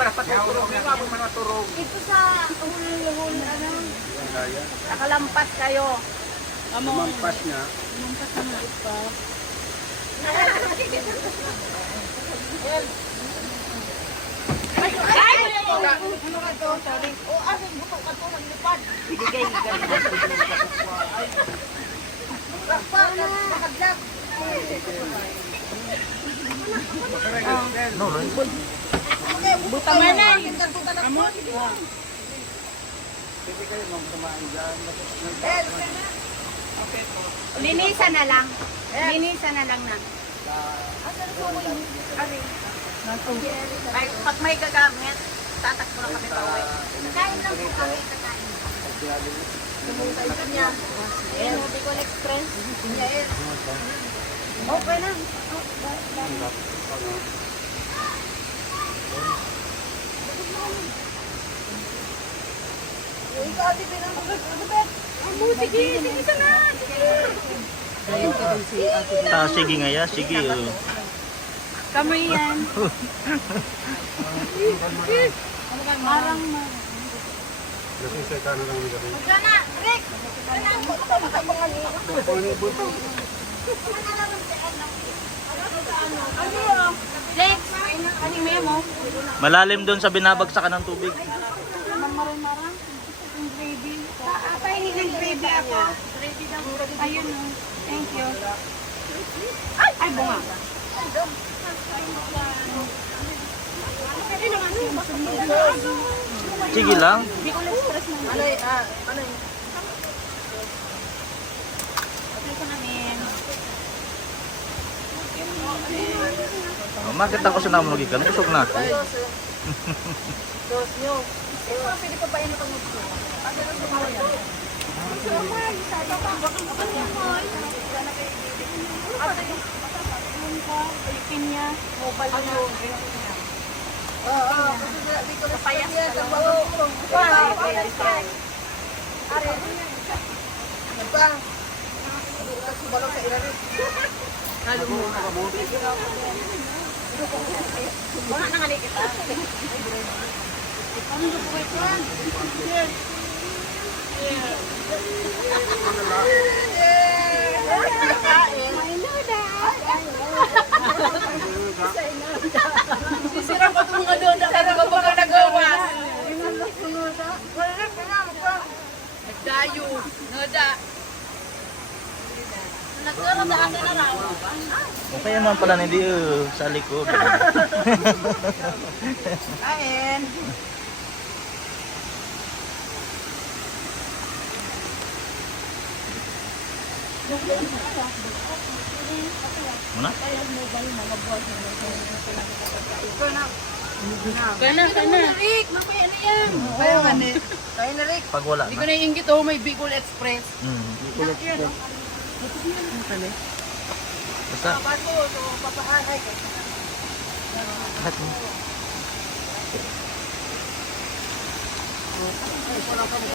para patutulog. May mga man maturog. Ito sa hulul, ano? Nakalampas kayo. Lumampas niya. Lumampas na ito. Ay! Ano ka to? Sorry. O, asin buto ka to. Naglipad. Bigay. Nakadlap. No, no. Buta man na. Amot. Pwede kayo nung kumain dyan. Linisan na lang. Linisan na lang na. Ay, pag may gagamit, tatakbo na kami pa uwi. Kain lang po kami, kakain. Sumunta ito niya. Ayan, Bicol Express. Okay na. Sige, sige ka na. Sige nga ya, sige. Kami yan. Marang na. Lasing sa ikano lang ng gabi. Huwag na, Rick! Rick! Ano yung memo? Malalim doon sa binabagsakan ng tubig. Marang. Yung gravy. Papainin ng gravy ako. Ayun o. Thank you. Ay, bunga. Sige lang. Hindi ko na-stress na. Ano yun? Ito namin. Oh, makita ko sa naman magikan. Kusog na ako. Pwede pa ba yun ito nito? Pinya, mobile na. Oo. Kapayas ka lang. Wala nang alikit. Ano ba po ito? Sisira ko itong mga doon. Pero ko baka nagawas. Nagdayo. Nada. Nagkaroon na atin na raw. Okay naman pala hindi sa likod. Kain. Muna? Kana. Rick, mamaya na yan. Kayo nga ni. Kayo na Rick. Pag wala Hindi na. ko naiingit oh, may Bicol Express. Basta. Bato, so papahay ka. Lahat mo.